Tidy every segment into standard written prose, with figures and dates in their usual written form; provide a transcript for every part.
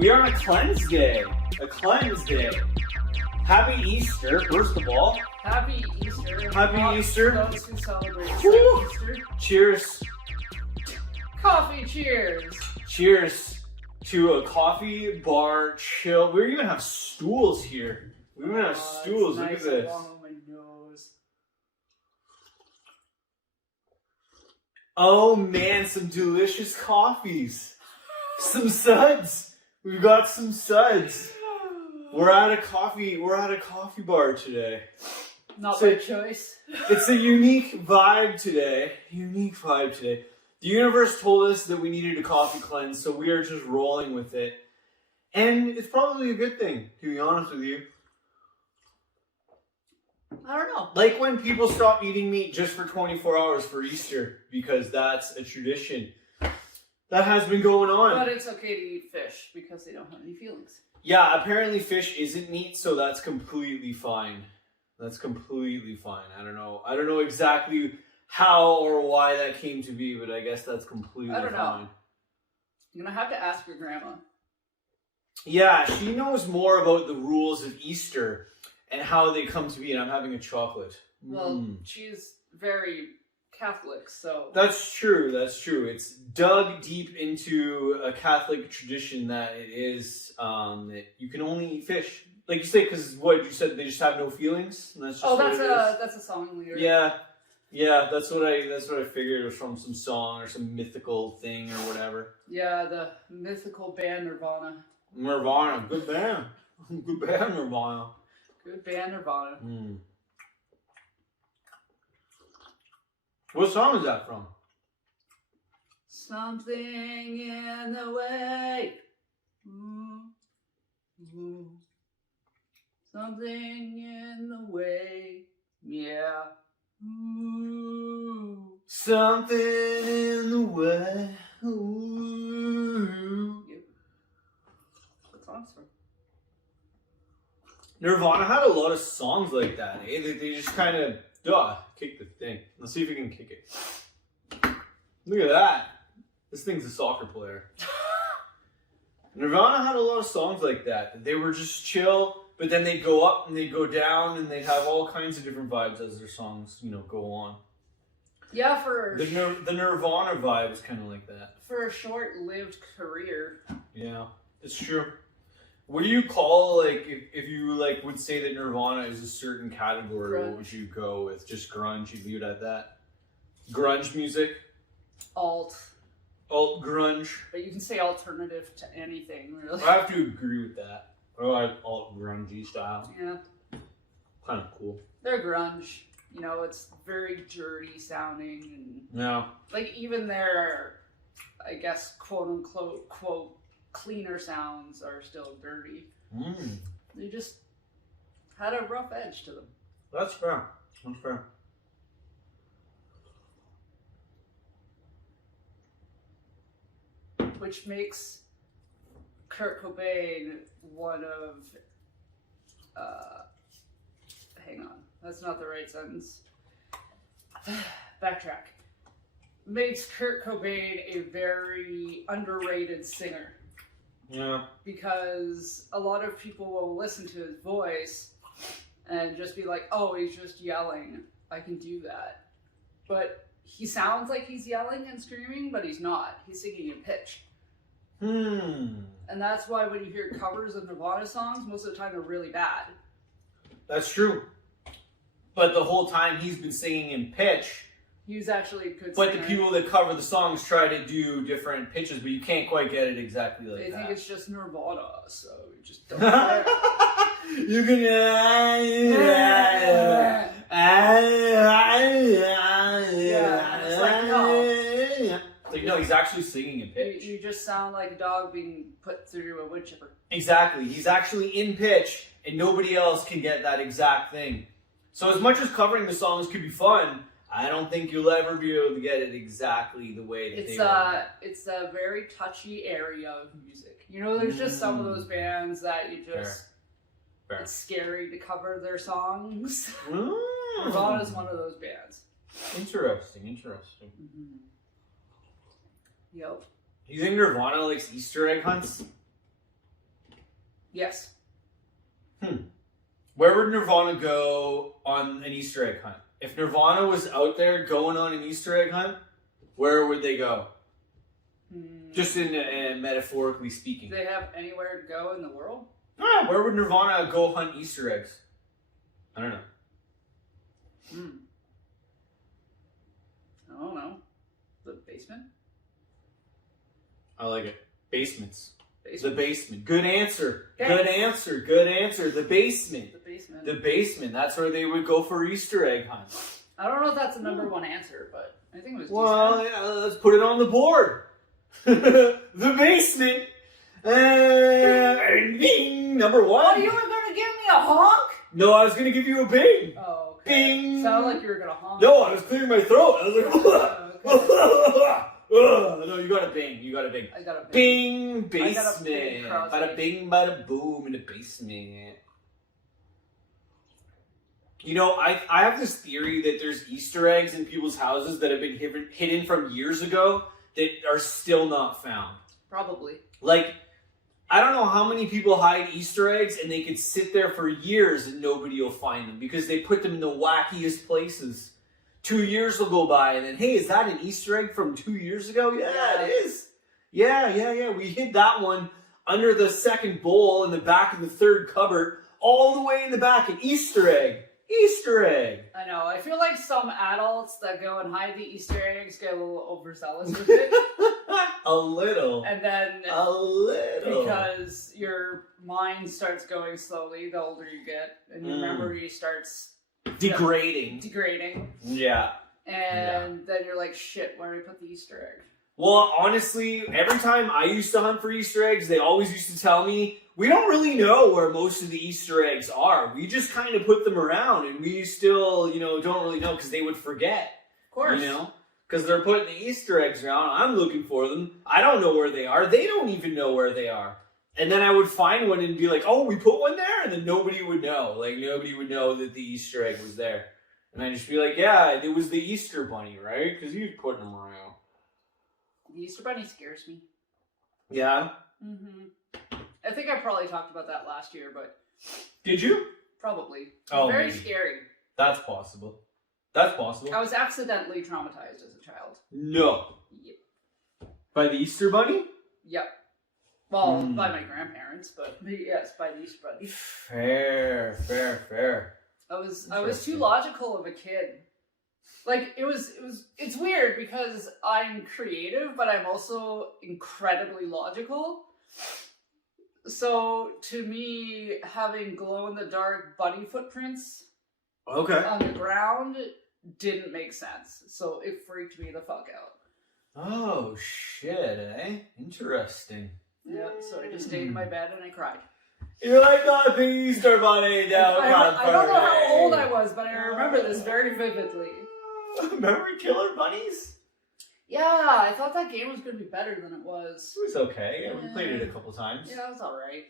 We are on a cleanse day. A cleanse day. Happy Easter, first of all. Happy Easter. Happy Easter. Those who celebrate Woo. Easter. Cheers. Coffee cheers. Cheers to a coffee bar chill. We even have stools here. We even have stools. Look Nice at this. and long on my nose. Oh man, some delicious coffees. Some suds. We've got some suds. We're at a coffee bar today. Not by choice. It's a unique vibe today. The universe told us that we needed a coffee cleanse, so we are just rolling with it. And it's probably a good thing, to be honest with you. I don't know. Like when people stop eating meat just for 24 hours for Easter, because that's a tradition that has been going on. But it's okay to eat fish because they don't have any feelings. Yeah, apparently fish isn't meat, so that's completely fine. That's completely fine. I don't know exactly how or why that came to be, but I guess that's completely fine. I don't know. You're gonna have to ask your grandma. Yeah, she knows more about the rules of Easter and how they come to be, and I'm having a chocolate. Well, she's very Catholic, so... That's true. It's dug deep into a Catholic tradition that it is, that you can only eat fish. Like you say, because what you said, they just have no feelings? And that's just that's a song lyric. Yeah, that's what I figured. It was from some song or some mythical thing or whatever. Yeah, the mythical band Nirvana. Nirvana, good band. Good band, Nirvana. Good band Nirvana. What song is that from? Something in the way. Something in the way. Yeah. Something in the way. Yep. What song's from? Nirvana had a lot of songs like that. Eh? They just kind of kick the thing. Let's see if we can kick it. Look at that. This thing's a soccer player. Nirvana had a lot of songs like that. They were just chill, but then they'd go up and they'd go down, and they'd have all kinds of different vibes as their songs, go on. Yeah, for the Nirvana vibe is kind of like that. For a short-lived career. Yeah, it's true. What do you call, if you, would say that Nirvana is a certain category, Grunge. What would you go with? Just grunge? You'd leave it at that? Grunge music? Alt grunge? But you can say alternative to anything, really. I have to agree with that. I like alt grungy style. Yeah. Kind of cool. They're grunge. It's very dirty sounding. And Yeah. even their, I guess, quote-unquote, quote, cleaner sounds are still dirty. They just had a rough edge to them. That's fair. Which makes Kurt Cobain one of... hang on. That's not the right sentence. Backtrack. Makes Kurt Cobain a very underrated singer. Yeah. Because a lot of people will listen to his voice and just be like, oh, he's just yelling. I can do that. But he sounds like he's yelling and screaming, but he's not. He's singing in pitch. And that's why when you hear covers of Nirvana songs, most of the time they're really bad. That's true. But the whole time he's been singing in pitch. He was actually a good But singer. the people that cover the songs try to do different pitches, but you can't quite get it exactly like They that. think it's just Nirvana, so you just don't care. You can... it's like, no. No, he's actually singing in pitch. You just sound like a dog being put through a wood chipper. Exactly. He's actually in pitch, and nobody else can get that exact thing. So as much as covering the songs could be fun, I don't think you'll ever be able to get it exactly the way that they want. It's a very touchy area of music. There's just some of those bands that you just... Fair. It's scary to cover their songs. Nirvana's one of those bands. Interesting. Yep. You think Nirvana likes Easter egg hunts? Yes. Where would Nirvana go on an Easter egg hunt? If Nirvana was out there going on an Easter egg hunt, where would they go? Just in metaphorically speaking. Do they have anywhere to go in the world? Where would Nirvana go hunt Easter eggs? I don't know. I don't know. The basement? I like it. Basements. Basement. The basement. Good answer. Okay. Good answer. Good answer. The basement. The basement. The basement. That's where they would go for Easter egg hunts. I don't know if that's the number one answer, but I think it was Well, yeah, let's put it on the board. The basement. Bing. Number one. Oh, you were going to give me a honk? No, I was going to give you a bing. Oh, okay. Bing. Sounded like you were going to honk. No, I was clearing my throat. I was like, Okay. no, you got a bing. You got a bing. I got a Bing, I got a basement. bing, Crosby. Bada bing, bada boom in the basement. You know, I have this theory that there's Easter eggs in people's houses that have been hidden from years ago that are still not found. Probably. Like, I don't know how many people hide Easter eggs and they could sit there for years and nobody will find them because they put them in the wackiest places. 2 years will go by and then, hey, is that an Easter egg from 2 years ago? Yeah, it is. Yeah. We hid that one under the second bowl in the back of the third cupboard, all the way in the back, an Easter egg. Easter egg. I know. I feel like some adults that go and hide the Easter eggs get a little overzealous with it. A little. And then A little. because your mind starts going slowly the older you get, and your memory starts degrading. Yeah. And then you're like, shit, where did I put the Easter egg? Well, honestly, every time I used to hunt for Easter eggs, they always used to tell me, we don't really know where most of the Easter eggs are. We just kind of put them around, and we still, don't really know, because they would forget. Of course. Because they're putting the Easter eggs around. I'm looking for them. I don't know where they are. They don't even know where they are. And then I would find one and be like, oh, we put one there? And then nobody would know. Like, nobody would know that the Easter egg was there. And I'd just be like, yeah, it was the Easter bunny, right? Because he was putting them around. The Easter bunny scares me. Yeah? I think I probably talked about that last year, but... Did you? Probably. Oh, very maybe. scary. That's possible. That's possible. I was accidentally traumatized as a child. No. Yep. By the Easter bunny? Yep. Well, by my grandparents, but yes, by the Easter bunny. Fair. I was too logical of a kid. Like, it's weird because I'm creative, but I'm also incredibly logical. So, to me, having glow-in-the-dark bunny footprints on the ground didn't make sense. So, it freaked me the fuck out. Oh, shit, eh? Interesting. Yep, so I just stayed in my bed and I cried. You're like, not the Easter bunny down I don't know how old I was, but I remember this very vividly. Remember Killer Bunnies? Yeah, I thought that game was going to be better than it was. It was okay. Yeah, we played it a couple times. Yeah, it was alright.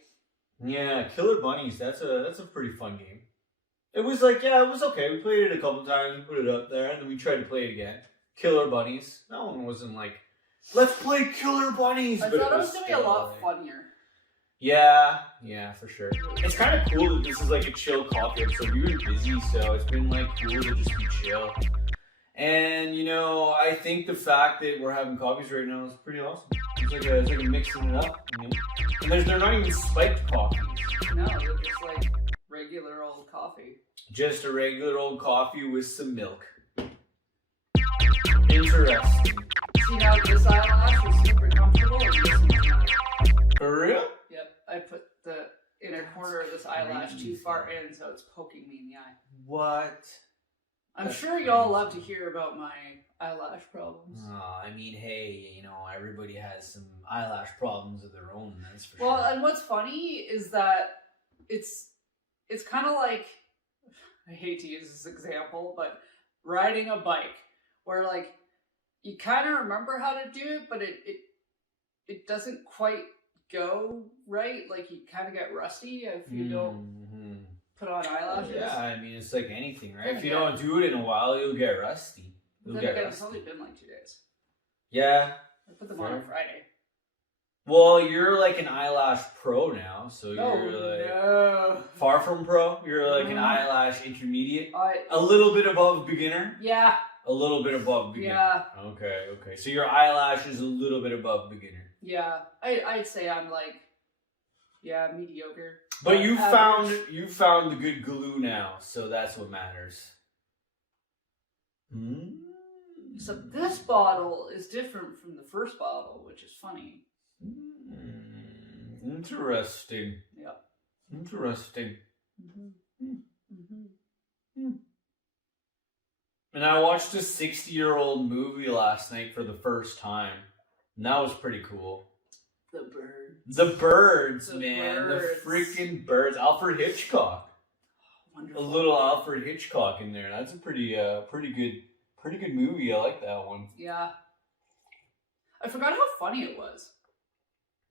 Yeah, Killer Bunnies, that's a pretty fun game. It was like, yeah, it was okay. We played it a couple times, we put it up there, and then we tried to play it again. Killer Bunnies. That one wasn't like, let's play Killer Bunnies. I thought it was going to be a lot funnier. Yeah, for sure. It's kind of cool that this is like a chill coffee episode. We've been busy, so it's been like cool to just be chill. And I think the fact that we're having coffees right now is pretty awesome. It's like a mixing it up, And they're not even spiked coffees. No, they're just like regular old coffee. Just a regular old coffee with some milk. Interesting. See how this eyelash is super comfortable and this one's not. For real? Yep, I put the inner corner of this eyelash too far in, so it's poking me in the eye. What? I'm sure y'all love to hear about my eyelash problems. I mean, hey, everybody has some eyelash problems of their own, that's for Well, sure. and what's funny is that it's kind of like, I hate to use this example, but riding a bike, where like, you kind of remember how to do it, but it doesn't quite go right. Like, you kind of get rusty if you don't put on eyelashes. Yeah, I mean, it's like anything, right? Yeah, If you don't do it in a while, you'll get rusty. Then again, it's only been like 2 days. Yeah. I put them on Friday. Well, you're like an eyelash pro now, so No, you're like no. far from pro. You're like an eyelash intermediate, I, a little bit above beginner, yeah, a little bit above beginner. yeah, Okay, okay. So your eyelash is a little bit above beginner. yeah. I'd say I'm like, yeah, mediocre. But you Average. found the good glue now, so that's what matters. So this bottle is different from the first bottle, which is funny. Interesting. Yeah. Interesting. Mm-hmm. Mm-hmm. And I watched a 60-year-old movie last night for the first time. And that was pretty cool. The birds. The birds, The man. birds. The freaking birds. Alfred Hitchcock. Wonderful. A little Alfred Hitchcock in there. That's a pretty good movie. I like that one. Yeah. I forgot how funny it was.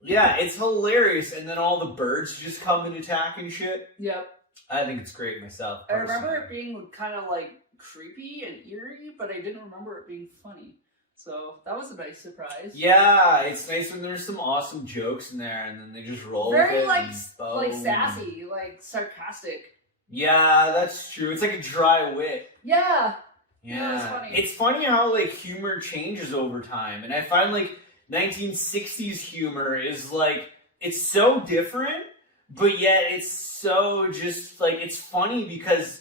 Yeah, it's hilarious. And then all the birds just come and attack and shit. Yep. I think it's great myself. I remember it personally. being kind of like creepy and eerie, but I didn't remember it being funny. So that was a nice surprise. Yeah, it's nice when there's some awesome jokes in there, and then they just roll with Very it. like and like boom. sassy, like sarcastic. Yeah, that's true. It's like a dry wit. Yeah. Yeah, Yeah, it's funny. It's funny how like humor changes over time, and I find like 1960s humor is like it's so different, but yet it's so just like it's funny because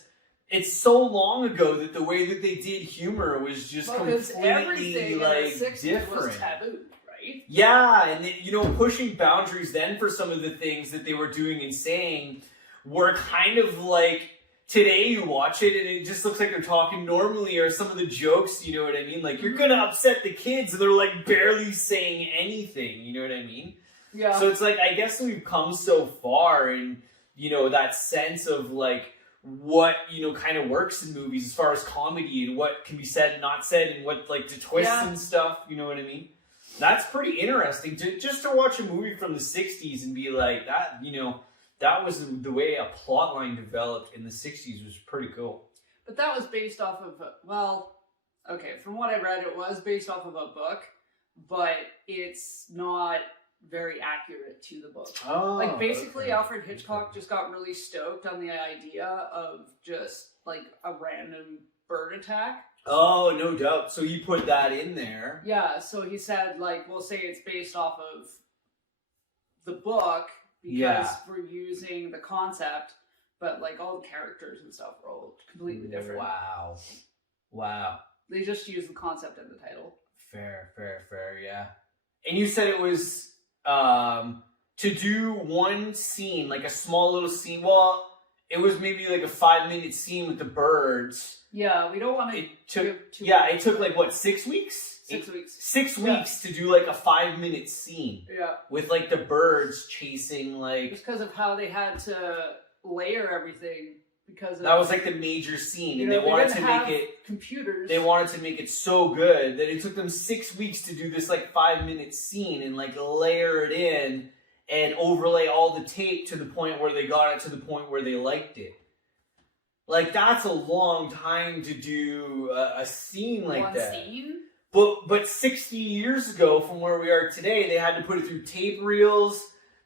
it's so long ago that the way that they did humor was just Because completely everything like in the 60s different. was taboo, right? Yeah, and then, pushing boundaries then for some of the things that they were doing and saying were kind of like today you watch it and it just looks like they're talking normally, or some of the jokes, you know what I mean? Like you're gonna upset the kids and they're like barely saying anything, you know what I mean? Yeah. So it's like I guess we've come so far in, that sense of like what kind of works in movies as far as comedy and what can be said and not said and what like the twists and stuff, you know what I mean? That's pretty interesting just to watch a movie from the 60s and be like that, that was the way a plot line developed in the 60s was pretty cool. But that was based off of, from what I read, it was based off of a book, but it's not very accurate to the book. Oh, like, basically, okay. Alfred Hitchcock just got really stoked on the idea of just, like, a random bird attack. Oh, no doubt. So he put that in there. Yeah, so he said, like, we'll say it's based off of the book because we're using the concept, but, like, all the characters and stuff are all completely different. Wow. They just use the concept in the title. Fair, yeah. And you said it was to do one scene, like a small little scene. Well, it was maybe like a 5-minute scene with the birds. Yeah, we don't want to. It took like what, 6 weeks? 6 weeks. 6 weeks to do like a 5-minute scene. Yeah. With like the birds chasing like. Just because of how they had to layer everything. Because that was like the major scene, and they wanted to make it computers. They wanted to make it so good that it took them 6 weeks to do this like 5-minute scene and like layer it in and overlay all the tape to the point where they got it to the point where they liked it. Like that's a long time to do a scene like One that. Scene? But 60 years ago, from where we are today, they had to put it through tape reels.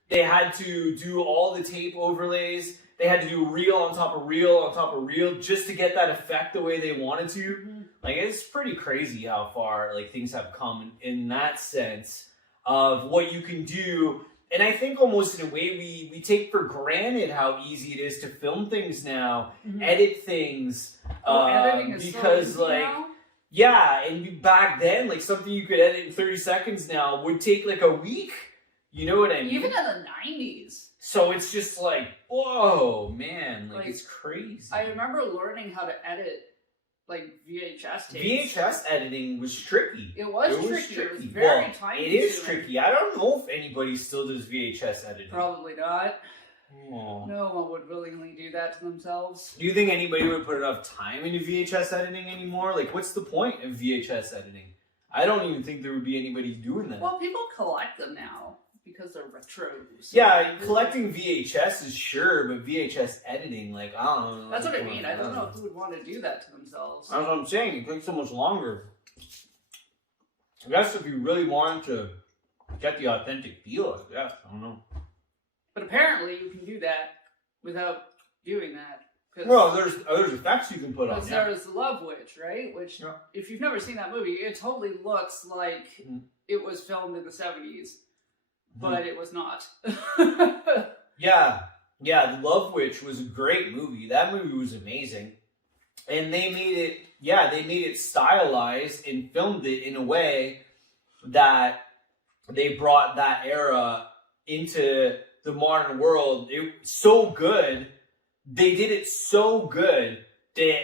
They had to do all the tape overlays. They had to do reel on top of reel on top of reel just to get that effect the way they wanted to. Mm-hmm. Like, it's pretty crazy how far like things have come in that sense of what you can do. And I think almost in a way we take for granted how easy it is to film things now, edit things. Editing is because so easy like now? Yeah, and back then, like something you could edit in 30 seconds now would take like a week. You know what I mean? Even in the 90s. So it's just like, whoa, man, like it's crazy. I remember learning how to edit like VHS tapes. VHS editing was tricky. It was tricky. It was very time consuming. It is tricky. I don't know if anybody still does VHS editing. Probably not. Oh. No one would willingly do that to themselves. Do you think anybody would put enough time into VHS editing anymore? Like, what's the point of VHS editing? I don't even think there would be anybody doing that. Well, people collect them now because they're retro. So yeah, collecting VHS is sure, but VHS editing, like, I don't know. That's what I mean. I don't know who would want to do that to themselves. That's what I'm saying. It takes so much longer. I guess if you really wanted to Get the authentic feel, I guess. I don't know. But apparently you can do that without doing that. Well, there's effects you can put on. Because Yeah. there was The Love Witch, right? Which, Yeah. if you've never seen that movie, it totally looks like it was filmed in the 70s. But it was not. Yeah. The Love Witch was a great movie. That movie was amazing. And they made it stylized and filmed it in a way that they brought that era into the modern world. It was so good. They did it so good that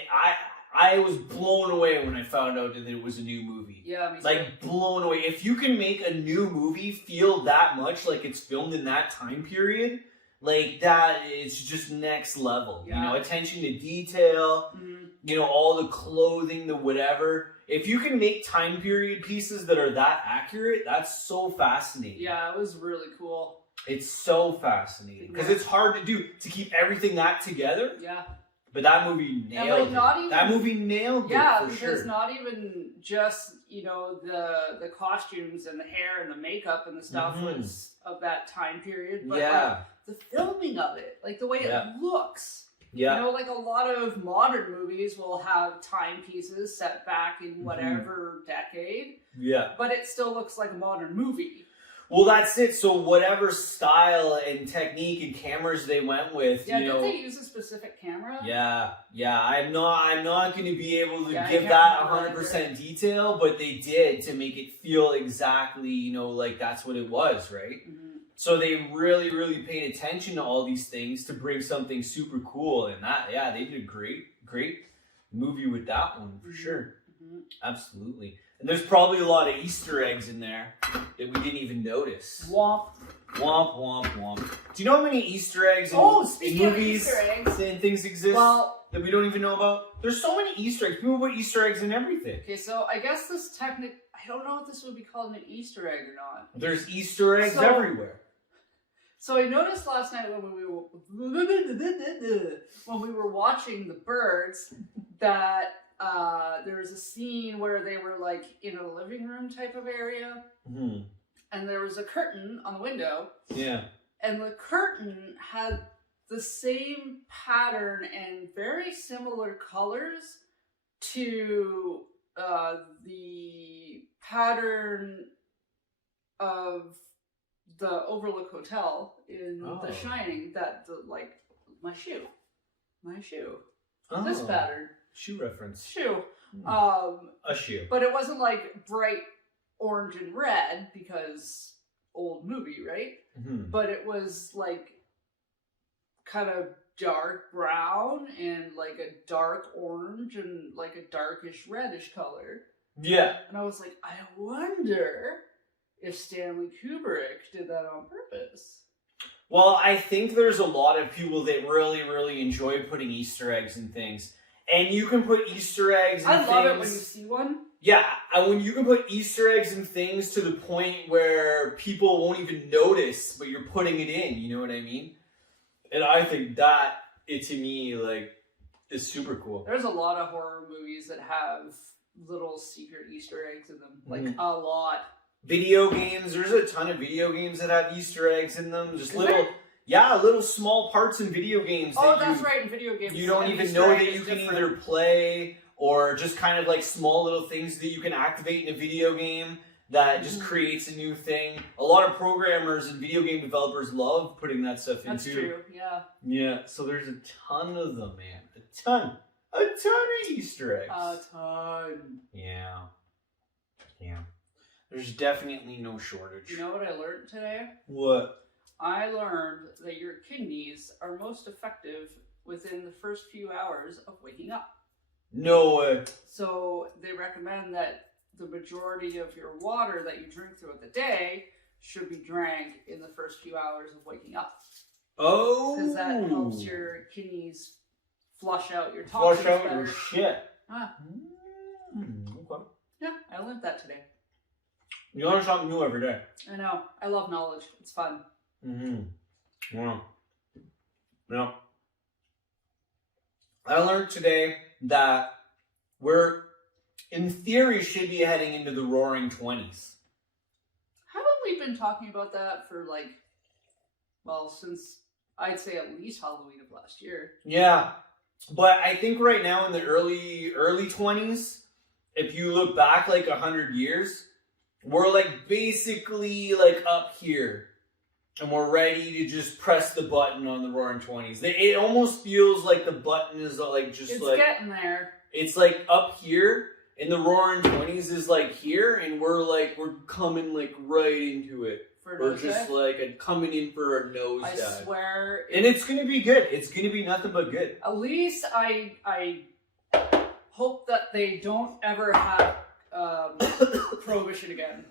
I was blown away when I found out that it was a new movie. Yeah, me too. Like, blown away. If you can make a new movie feel that much like it's filmed in that time period, like that, it's just next level. Yeah. You know, attention to detail, you know, all the clothing, the whatever. If you can make time period pieces that are that accurate, that's so fascinating. Yeah, it was really cool. It's so fascinating because it's hard to do, to keep everything that together. Yeah. But that movie nailed it. That movie nailed it. Yeah, for because sure. not even just, you know, the costumes and the hair and the makeup and the stuff was of that time period, but like, the filming of it, like the way it looks. Yeah. You know, like a lot of modern movies will have timepieces set back in whatever decade. Yeah. But it still looks like a modern movie. Well, that's it. So whatever style and technique and cameras they went with, Yeah, you know. did they use a specific camera? Yeah. I'm not going to be able to give I that can't 100% detail, but they did to make it feel exactly, you know, like that's what it was, right? So they really, really paid attention to all these things to bring something super cool, and that, they did a great movie with that one for sure. Absolutely. And there's probably a lot of Easter eggs in there that we didn't even notice. Womp. Womp, womp, womp. Do you know how many Easter eggs in movies and things exist that we don't even know about? There's so many Easter eggs. People put Easter eggs in everything. Okay, so I guess this I don't know if this would be called an Easter egg or not. There's Easter eggs everywhere. So I noticed last night when we were watching The Birds that there was a scene where they were like in a living room type of area, and there was a curtain on the window. Yeah. And the curtain had the same pattern and very similar colors to the pattern of the Overlook Hotel in The Shining. My shoe. This pattern. Shoe reference. Shoe. A shoe. But it wasn't like bright orange and red because old movie, right? But it was like kind of dark brown and like a dark orange and like a darkish reddish color. Yeah. And I was like, I wonder if Stanley Kubrick did that on purpose. Well, I think there's a lot of people that really, really enjoy putting Easter eggs in things. And you can put Easter eggs in things. I love it when you see one. Yeah, when you can put Easter eggs in things to the point where people won't even notice, but you're putting it in, you know what I mean? And I think that, to me, like, is super cool. There's a lot of horror movies that have little secret Easter eggs in them. Like, a lot. Video games, there's a ton of video games that have Easter eggs in them. Just little small parts in video games. That's right, in video games. You don't even know that you can either play, or just kind of like small little things that you can activate in a video game that just creates a new thing. A lot of programmers and video game developers love putting that stuff in too. That's true, yeah. Yeah, so there's a ton of them, man. A ton of Easter eggs. A ton. Yeah. There's definitely no shortage. You know what I learned today? What? I learned that your kidneys are most effective within the first few hours of waking up. No way. So they recommend that the majority of your water that you drink throughout the day should be drank in the first few hours of waking up. Oh. Because that helps your kidneys flush out your toxins better. Flush out your shit. Okay. Yeah, I learned that today. You learn something new every day. I know. I love knowledge. It's fun. Wow. Yeah. I learned today that we're, in theory, should be heading into the roaring 20s. Haven't we've been talking about that for like, well, since I'd say at least Halloween of last year. Yeah. But I think right now in the early 20s, if you look back like 100 years, we're like basically like up here. And we're ready to just press the button on the Roaring 20s. It almost feels like the button is like just It's like... getting there. It's like up here, and the Roaring 20s is like here, and we're coming like right into it. We're just like coming in for a nosedive. I swear. And it's gonna be good. It's gonna be nothing but good. At least I hope that they don't ever have prohibition again.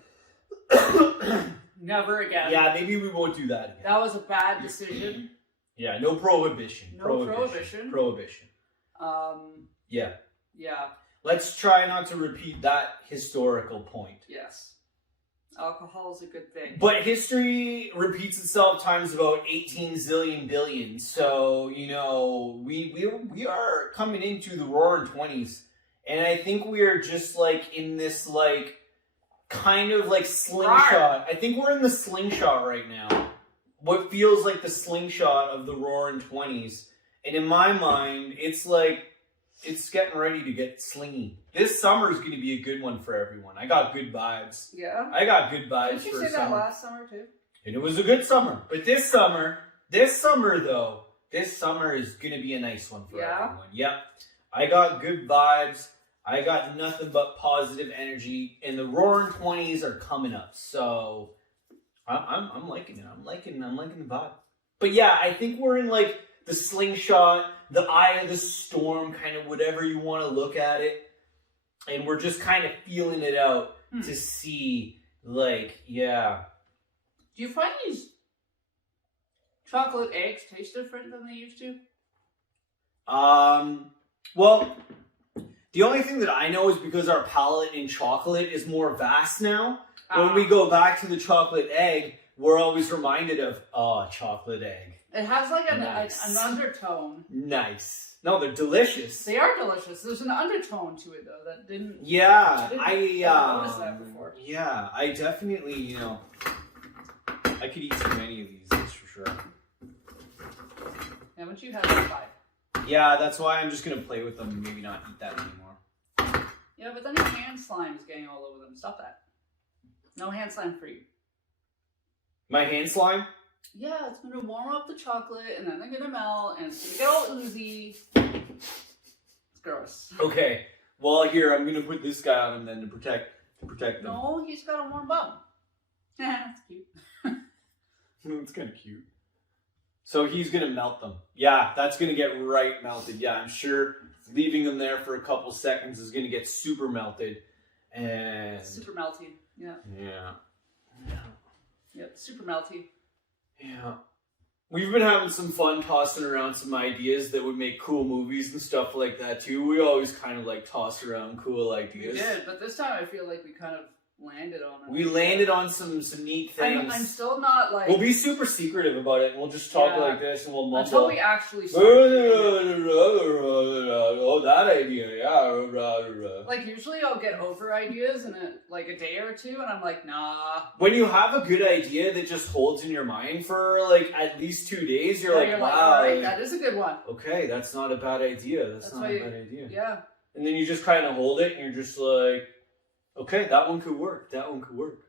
Never again. Yeah, maybe we won't do that again. That was a bad decision. Yeah, no prohibition. No prohibition. Prohibition. Yeah. Yeah. Let's try not to repeat that historical point. Yes. Alcohol is a good thing. But history repeats itself times about 18 zillion billion. So, you know, we are coming into the Roaring 20s. And I think we are just like in this like kind of like slingshot. I think we're in the slingshot right now. What feels like the slingshot of the Roaring 20s. And in my mind, it's like, it's getting ready to get slingy. This summer is going to be a good one for everyone. I got good vibes. Yeah? I got good vibes for summer. Did you say that last summer too? And it was a good summer. But this summer though, this summer is going to be a nice one for everyone. Yep. I got good vibes. I got nothing but positive energy, and the Roaring 20s are coming up. So I'm liking it. I'm liking the vibe. But yeah, I think we're in like the slingshot, the eye of the storm, kind of whatever you want to look at it, and we're just kind of feeling it out to see, like, yeah. Do you find these chocolate eggs taste different than they used to? Well, the only thing that I know is because our palate in chocolate is more vast now. When we go back to the chocolate egg, we're always reminded of, chocolate egg. It has like an undertone. Nice. No, they're delicious. They are delicious. There's an undertone to it though that didn't. Yeah, I noticed that before. Yeah, I definitely, you know, I could eat too many of these. That's for sure. Haven't you had like 5? Yeah, that's why I'm just gonna play with them and maybe not eat that anymore. Yeah, but then your hand slime is getting all over them. Stop that. No hand slime for you. My hand slime? Yeah, it's gonna warm up the chocolate, and then they're gonna melt, and it's gonna get all oozy. It's gross. Okay. Well, here I'm gonna put this guy on him then to protect them. No, he's got a warm bum. That's cute. It's kind of cute. So he's gonna melt them. Yeah, that's gonna get right melted. Yeah, I'm sure leaving them there for a couple seconds is gonna get super melted, and super melty. Yeah. Yeah. Yep, super melty. Yeah. We've been having some fun tossing around some ideas that would make cool movies and stuff like that too. We always kind of like toss around cool ideas. We did, but this time I feel like we kind of landed on it. We landed on some neat things. I'm still not like... We'll be super secretive about it, and we'll just talk like this, and we'll mumble. Until we actually start. Oh, that idea, yeah. Like, usually I'll get over ideas in like a day or two, and I'm like, nah. When you have a good idea that just holds in your mind for like at least 2 days, you're like, wow. All right, that is a good one. Okay, that's not a bad idea. That's not a bad idea. Yeah. And then you just kind of hold it, and you're just like, okay, that one could work. That one could work.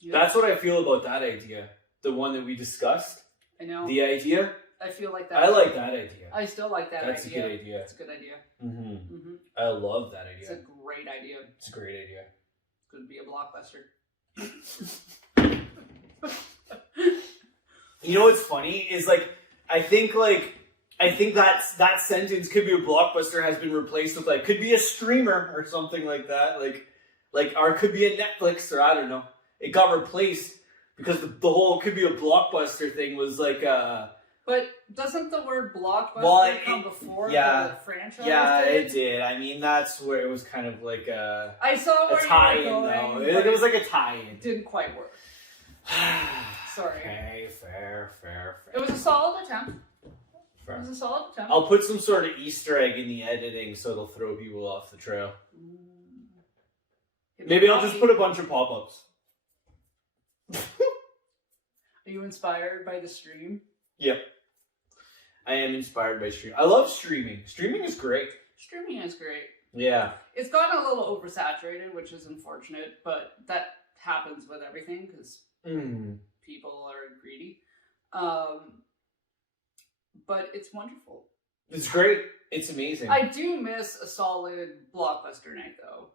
Yeah. That's what I feel about that idea. The one that we discussed. I know. The idea. I feel like that. I like that idea. I still like that idea. That's a good idea. It's a good idea. Mm-hmm. Mm-hmm. I love that idea. It's a great idea. It's a great idea. It's going to be a blockbuster. You know what's funny is like, I think that sentence could be a blockbuster has been replaced with like, could be a streamer or something like that. Or it could be a Netflix, or I don't know. It got replaced because the whole could be a blockbuster thing was like But doesn't the word blockbuster come before the franchise? Yeah, it did. I mean, that's where it was kind of like I saw where a tie-in, though. It was like a tie-in. It didn't quite work. Sorry. Okay, fair. It was a solid attempt. It was a solid attempt. I'll put some sort of Easter egg in the editing so it'll throw people off the trail. Maybe I'll just put a bunch of pop-ups. Are you inspired by the stream? Yep. I am inspired by streaming. I love streaming. Streaming is great. Streaming is great. Yeah. It's gotten a little oversaturated, which is unfortunate, but that happens with everything because people are greedy. But it's wonderful. It's great. It's amazing. I do miss a solid Blockbuster night, though.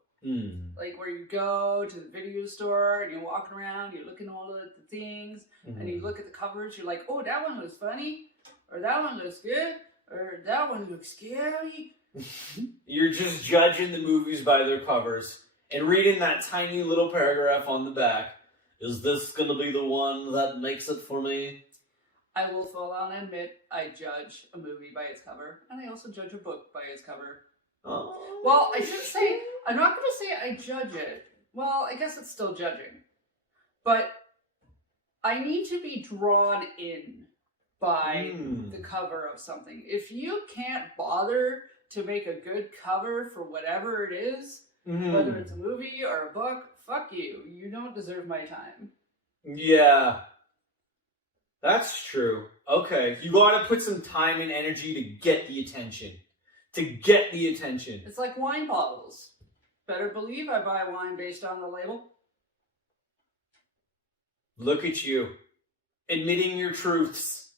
Like where you go to the video store and you're walking around, you're looking at all of the things, and you look at the covers, you're like, oh, that one looks funny, or that one looks good, or that one looks scary. You're just judging the movies by their covers and reading that tiny little paragraph on the back. Is this going to be the one that makes it for me? I will full on admit I judge a movie by its cover, and I also judge a book by its cover. Oh. Well, I should say, I'm not going to say I judge it. Well, I guess it's still judging. But I need to be drawn in by the cover of something. If you can't bother to make a good cover for whatever it is, whether it's a movie or a book, fuck you. You don't deserve my time. Yeah. That's true. Okay. You gotta put some time and energy to get the attention. It's like wine bottles. Better believe I buy wine based on the label. Look at you. Admitting your truths.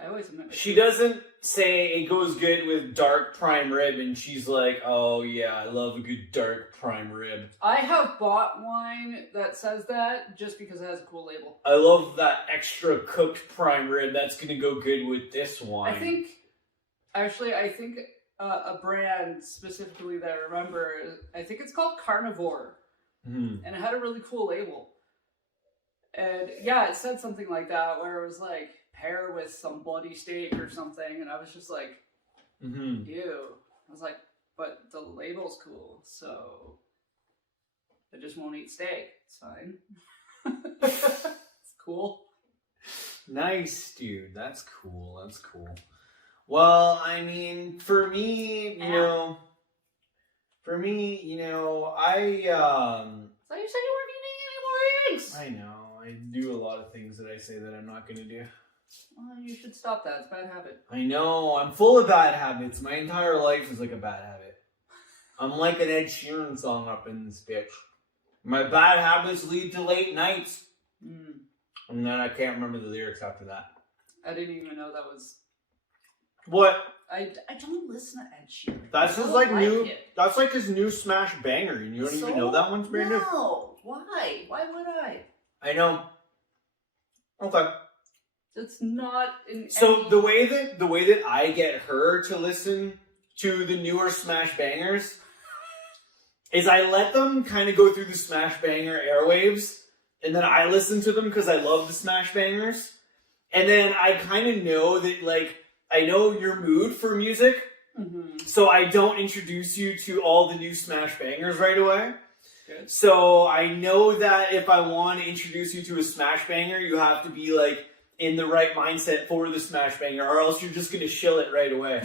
I always admit my She truth. doesn't say it goes good with dark prime rib, and she's like, oh yeah, I love a good dark prime rib. I have bought wine that says that just because it has a cool label. I love that extra cooked prime rib. That's gonna go good with this wine. I think a brand specifically that I remember, I think it's called Carnivore. And it had a really cool label. And yeah, it said something like that where it was like, pair with some bloody steak or something. And I was just like, ew. I was like, but the label's cool, so I just won't eat steak. It's fine. It's cool. Nice, dude. That's cool. That's cool. Well, I mean, for me, you know, I, So you said you weren't eating any more eggs. I know. I do a lot of things that I say that I'm not going to do. Well, you should stop that. It's a bad habit. I know. I'm full of bad habits. My entire life is like a bad habit. I'm like an Ed Sheeran song up in this bitch. My bad habits lead to late nights. And then I can't remember the lyrics after that. I didn't even know that was... What? I don't listen to Ed Sheeran. That's his like new... That's like his new smash banger. And you don't even know that one's brand new? No. Why? Why would I? I know. Okay. It's not in So the way that I get her to listen to the newer smash bangers is I let them kind of go through the smash banger airwaves, and then I listen to them because I love the smash bangers, and then I kind of know that like I know your mood for music, so I don't introduce you to all the new smash bangers right away. Good. So I know that if I want to introduce you to a smash banger, you have to be like in the right mindset for the smash banger, or else you're just gonna shill it right away.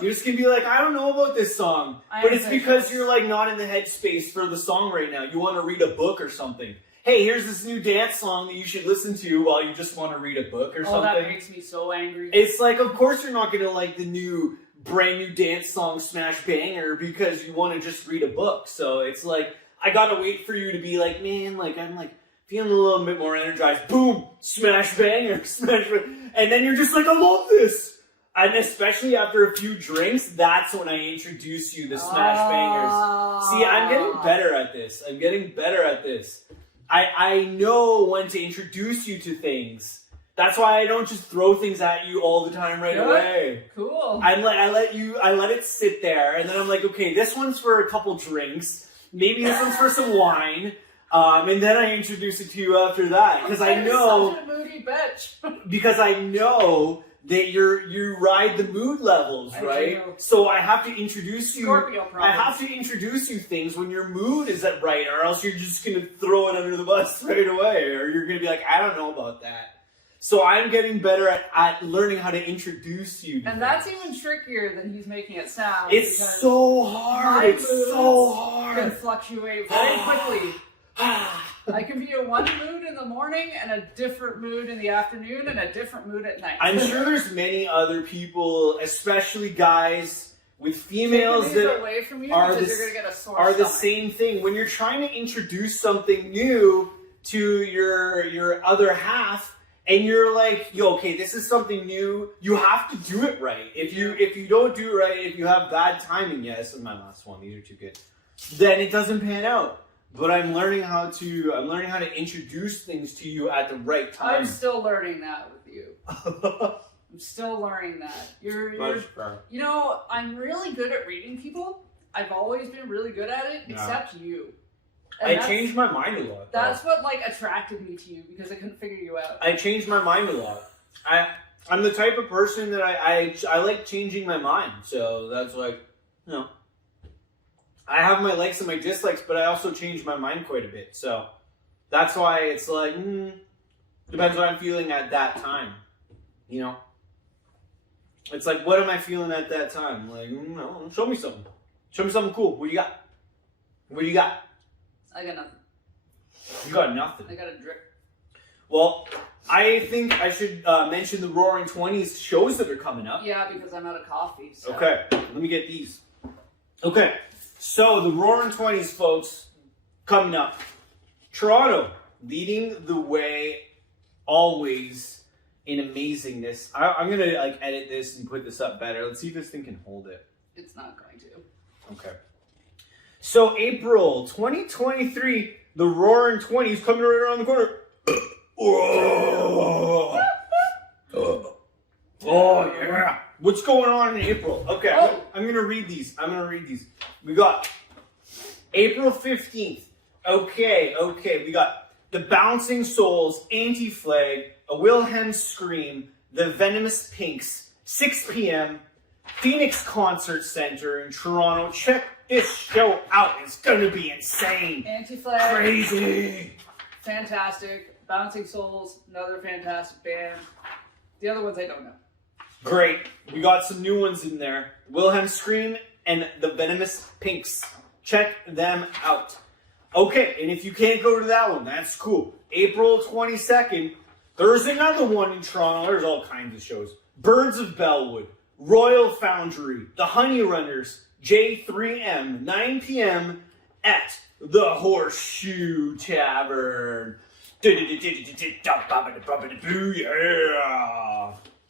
You're just gonna be like, I don't know about this song, but it's because you're like not in the headspace for the song right now. You want to read a book or something. Hey, here's this new dance song that you should listen to while you just want to read a book or something. Oh, that makes me so angry. It's like, of course you're not gonna like the brand new dance song smash banger because you want to just read a book. So it's like, I gotta wait for you to be like, man, like I'm like feeling a little bit more energized. Boom, smash banger, smash banger. And then you're just like, I love this. And especially after a few drinks, that's when I introduce you to smash bangers. See, I'm getting better at this. I know when to introduce you to things. That's why I don't just throw things at you all the time right away. Cool. I let it sit there, and then I'm like, okay, this one's for a couple drinks. Maybe this one's for some wine. And then I introduce it to you after that. Because I know... Such a moody bitch. Because I know that you ride the mood levels, right? So I have to introduce you. Scorpio problems. I have to introduce you things when your mood is at right, or else you're just gonna throw it under the bus right away, or you're gonna be like, I don't know about that. So I'm getting better at learning how to introduce you. And that's even trickier than he's making it sound. It's so hard. It's so hard. Can fluctuate very quickly. I can be in one mood in the morning and a different mood in the afternoon and a different mood at night. I'm sure there's many other people, especially guys with females that away from you are because the, you're gonna get a sore are the stomach. same thing. When you're trying to introduce something new to your other half, and you're like, yo, okay, this is something new. You have to do it right. If you don't do it right, if you have bad timing, yeah, this is my last one. These are too good. Then it doesn't pan out. But I'm learning how to introduce things to you at the right time. I'm still learning that with you. I'm still learning that. You're you know, I'm really good at reading people. I've always been really good at it, except you. And I changed my mind a lot. That's what like attracted me to you because I couldn't figure you out. I changed my mind a lot. I'm the type of person that I like changing my mind. So that's like, you know, I have my likes and my dislikes, but I also change my mind quite a bit. So that's why it's like, depends what I'm feeling at that time. You know? It's like, what am I feeling at that time? Like, no, show me something. Show me something cool. What do you got? What do you got? I got nothing. You got nothing. I got a drip. Well, I think I should mention the Roaring 20s shows that are coming up. Yeah, because I'm out of coffee. So. Okay, let me get these. Okay, so the Roaring 20s, folks, coming up. Toronto, leading the way always in amazingness. I'm going to like edit this and put this up better. Let's see if this thing can hold it. It's not going to. Okay. So April 2023, the Roaring 20s coming right around the corner. Oh yeah. What's going on in April? Okay, I'm going to read these. We got April 15th. Okay. We got The Bouncing Souls, Anti-Flag, A Wilhelm Scream, The Venomous Pinks, 6 p.m., Phoenix Concert Center in Toronto. Check this show out. It's going to be insane. Anti-Flag. Crazy. Fantastic. Bouncing Souls, another fantastic band. The other ones I don't know. Great. We got some new ones in there. Wilhelm Scream and The Venomous Pinks. Check them out. Okay, and if you can't go to that one, that's cool. April 22nd, there's another one in Toronto. There's all kinds of shows. Birds of Bellwood, Royal Foundry, The Honey Runners, J3M, 9 p.m. at the Horseshoe Tavern. Yeah.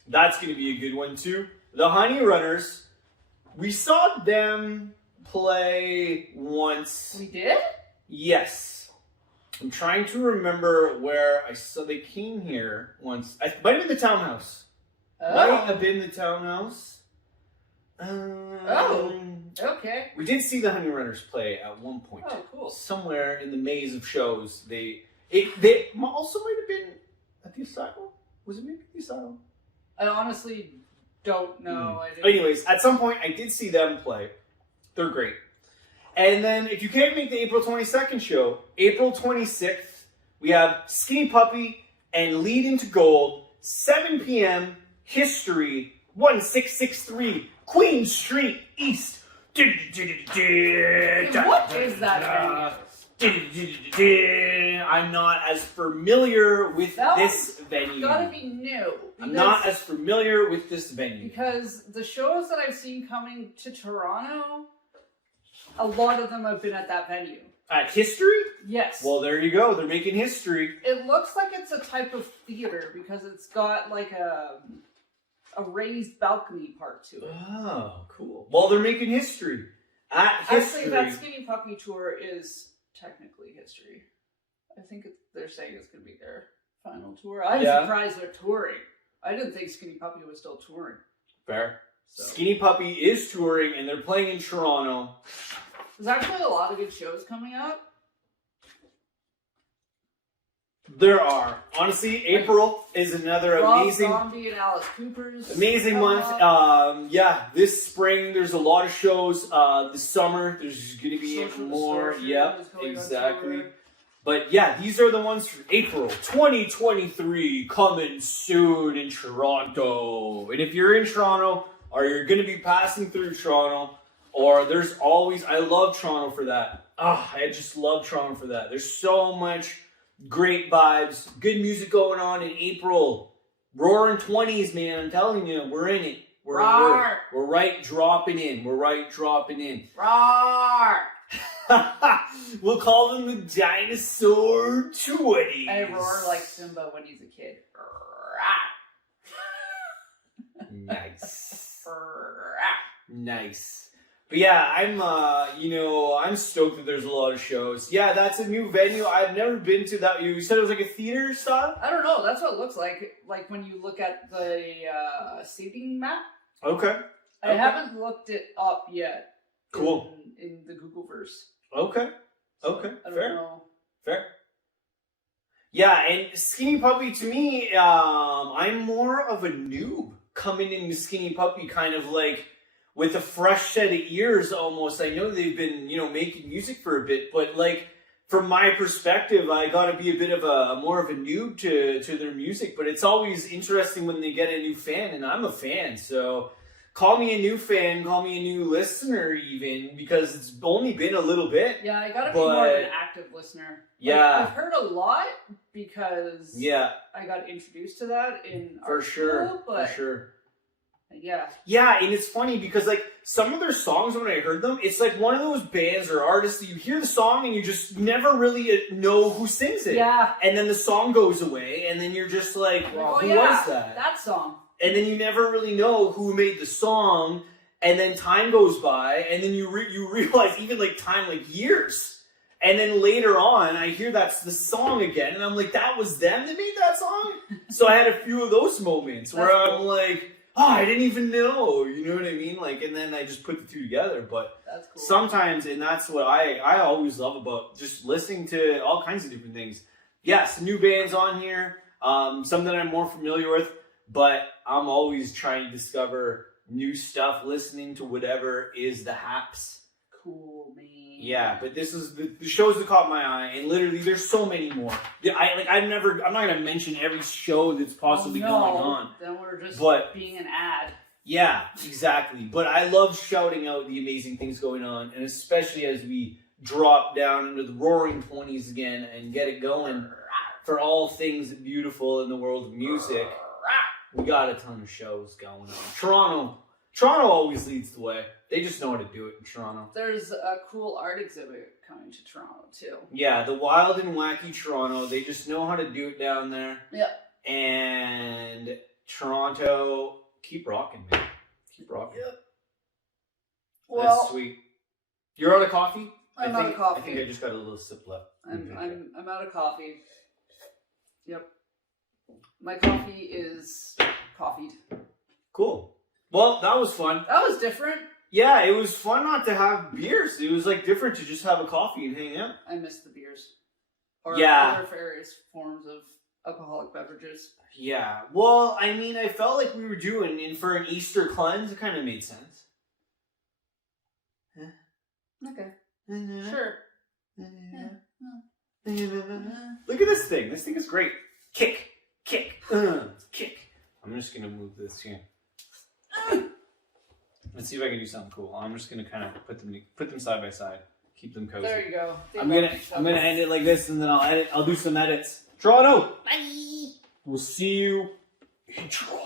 That's going to be a good one too. The Honey Runners, we saw them play once. We did? Yes. I'm trying to remember where I saw they came here once. It might have been the Townhouse. Might have been the Townhouse. Okay. We did see the Honey Runners play at one point. Oh, cool. Somewhere in the maze of shows. They also might have been at the Asylum. Was it maybe the Asylum? I honestly don't know. Anyways, at some point I did see them play. They're great. And then if you can't make the April 22nd show, April 26th, we have Skinny Puppy and Lead Into Gold, 7 p.m., History, 1663, Queen Street East. What is that venue? I'm not as familiar with this venue. Gotta be new. I'm not as familiar with this venue. Because the shows that I've seen coming to Toronto, a lot of them have been at that venue. At History? Yes. Well, there you go. They're making history. It looks like it's a type of theater because it's got like a raised balcony part to it. Oh, cool. Well, they're making history. At History. Actually, that Skinny Puppy tour is technically history. I think they're saying it's going to be their final tour. I'm surprised they're touring. I didn't think Skinny Puppy was still touring. Fair. So. Skinny Puppy is touring, and they're playing in Toronto. There's actually a lot of good shows coming up. There are. Honestly, April is another amazing... Rob Zombie and Alice Cooper's amazing month. This spring there's a lot of shows. This summer there's going to be more. Yep, exactly. But yeah, these are the ones for April 2023 coming soon in Toronto. And if you're in Toronto or you're going to be passing through Toronto, or there's always, I love Toronto for that. I just love Toronto for that. There's so much great vibes, good music going on in April. Roaring 20s, man. I'm telling you, we're in it. We're right dropping in. We're right dropping in. Roar! We'll call them the Dinosaur 20s. I roar like Simba when he's a kid. Nice. Nice. But yeah, I'm stoked that there's a lot of shows. Yeah, that's a new venue. I've never been to that. You said it was like a theater style? I don't know. That's what it looks like. Like when you look at the seating map. Okay. I haven't looked it up yet. Cool. In the Googleverse. Okay. So Okay. I don't Fair. know. Fair. Yeah, and Skinny Puppy to me, I'm more of a noob coming into Skinny Puppy, kind of like with a fresh set of ears almost. I know they've been, making music for a bit, but like from my perspective, I got to be a bit of more of a noob to their music. But it's always interesting when they get a new fan, and I'm a fan, so call me a new fan, call me a new listener, even because it's only been a little bit. Yeah, I gotta be more of an active listener. Yeah, I've heard a lot because I got introduced to that in art school, but for sure. Yeah. Yeah, and it's funny because like some of their songs, when I heard them, it's like one of those bands or artists that you hear the song and you just never really know who sings it. Yeah. And then the song goes away, and then you're just like, well, who was that? That song. And then you never really know who made the song, and then time goes by, and then you realize even like time, like years. And then later on, I hear that's the song again, and I'm like, that was them that made that song? So I had a few of those moments where I'm like, oh, I didn't even know, you know what I mean? Like, and then I just put the two together. But that's cool. Sometimes, and that's what I always love about just listening to all kinds of different things. Yes, new bands on here, some that I'm more familiar with, but I'm always trying to discover new stuff, listening to whatever is the haps. Cool, man. Yeah, but this is the shows that caught my eye, and literally there's so many more. I'm not gonna mention every show that's possibly going on. Then we're just being an ad. Yeah, exactly. But I love shouting out the amazing things going on, and especially as we drop down into the roaring 20s again and get it going for all things beautiful in the world of music. We got a ton of shows going on. Toronto always leads the way. They just know how to do it in Toronto. There's a cool art exhibit coming to Toronto, too. Yeah, the Wild and Wacky Toronto. They just know how to do it down there. Yep. And Toronto, keep rocking, man. Keep rocking. Yep. Well, that's sweet. You're out of coffee? I'm out of coffee. I think I just got a little sip left. I'm out of coffee. Yep. My coffee is coffeed. Cool. Well, that was fun. That was different. Yeah, it was fun not to have beers. It was like different to just have a coffee and hang out. I miss the beers. Or other various forms of alcoholic beverages. Yeah. Well, I mean, I felt like we were doing, and for an Easter cleanse, it kind of made sense. Okay. Sure. Look at this thing. This thing is great. Kick. Kick. Kick. I'm just going to move this here. Let's see if I can do something cool. I'm just gonna kind of put them side by side, keep them cozy. There you go. I'm gonna end it like this, and then I'll do some edits. Toronto. Bye. We'll see you in Toronto.